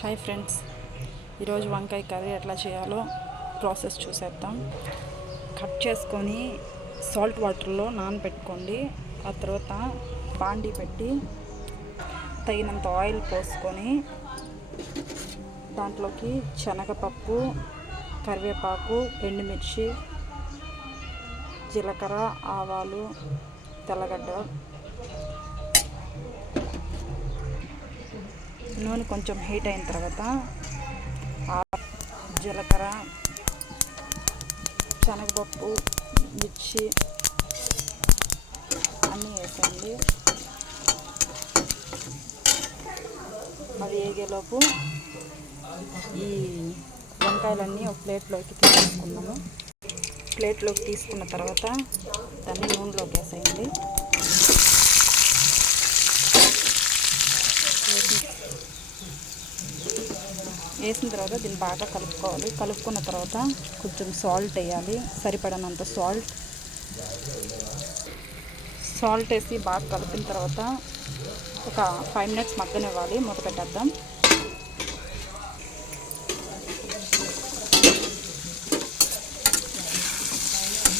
Hi friends, ఈరోజు వంకాయ curry ఎట్లా చేయాలో ప్రాసెస్ చూసేద్దాం. కట్ చేసుకొని సాల్ట్ వాటర్లో నానబెట్టుకోండి. ఆ తర్వాత బాండీ పెట్టి తగినంత ఆయిల్ పోసుకొని దాంట్లోకి శనగపప్పు, కరివేపాకు, ఎండుమిర్చి, జీలకర్ర, ఆవాలు, తెల్లగడ్డ, నూనె కొంచెం హీట్ అయిన తర్వాత జీలకర్ర, శనగపప్పు, మిర్చి అన్నీ వేసేయండి. అవి వేగేలోపు ఈ వంకాయలన్నీ ఒక ప్లేట్లోకి తీసుకున్నాము. ప్లేట్లోకి తీసుకున్న తర్వాత దాన్ని నూనెలోకి వేసేయండి. వేసిన తర్వాత దీన్ని బాగా కలుపుకోవాలి. కలుపుకున్న తర్వాత కొంచెం సాల్ట్ వేయాలి, సరిపడినంత సాల్ట్ వేసి బాగా కలిపిన తర్వాత ఒక 5 minutes మగ్గనివ్వాలి. మూత పెట్టేద్దాం.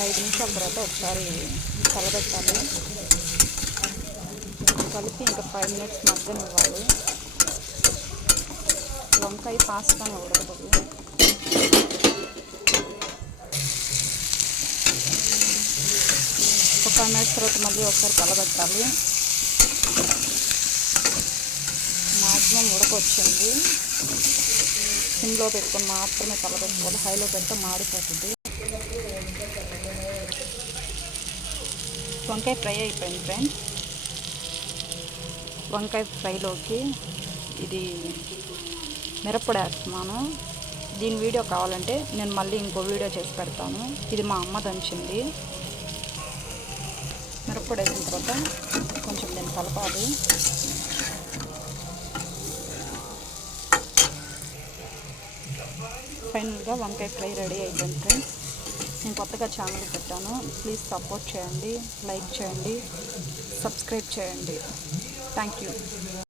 ఐదు నిమిషాల తర్వాత ఒకసారి కలబెట్టాలి. కలిపి ఇంకా 5 minutes మగ్గనివ్వాలి. వంకాయ ఫాస్ట్గానే ఉడకదు. ఒక 5 minutes తర్వాత మళ్ళీ ఒకసారి కలబెట్టాలి. మ్యాక్సిమం ఉడకొచ్చింది. సిమ్లో పెట్టుకొని మాత్రమే కలబెట్టుకోవాలి. హైలో పెడితే మాడిపోతుంది. వంకాయ ఫ్రై అయిపోయింది ఫ్రెండ్స్. వంకాయ ఫ్రైలోకి ఇది మిరప్పొడి వేస్తున్నాను. దీని వీడియో కావాలంటే నేను మళ్ళీ ఇంకో వీడియో చేసి పెడతాను. ఇది మా అమ్మ దంచింది. మిరప్పొడి వేసిన తర్వాత కొంచెం నేను కలపాలి. ఫైనల్గా వంకాయ ఫ్రై రెడీ అయిపోయింది ఫ్రెండ్స్. నేను కొత్తగా ఛానల్ పెట్టాను. ప్లీజ్ సపోర్ట్ చేయండి, లైక్ చేయండి, సబ్స్క్రైబ్ చేయండి. Thank you.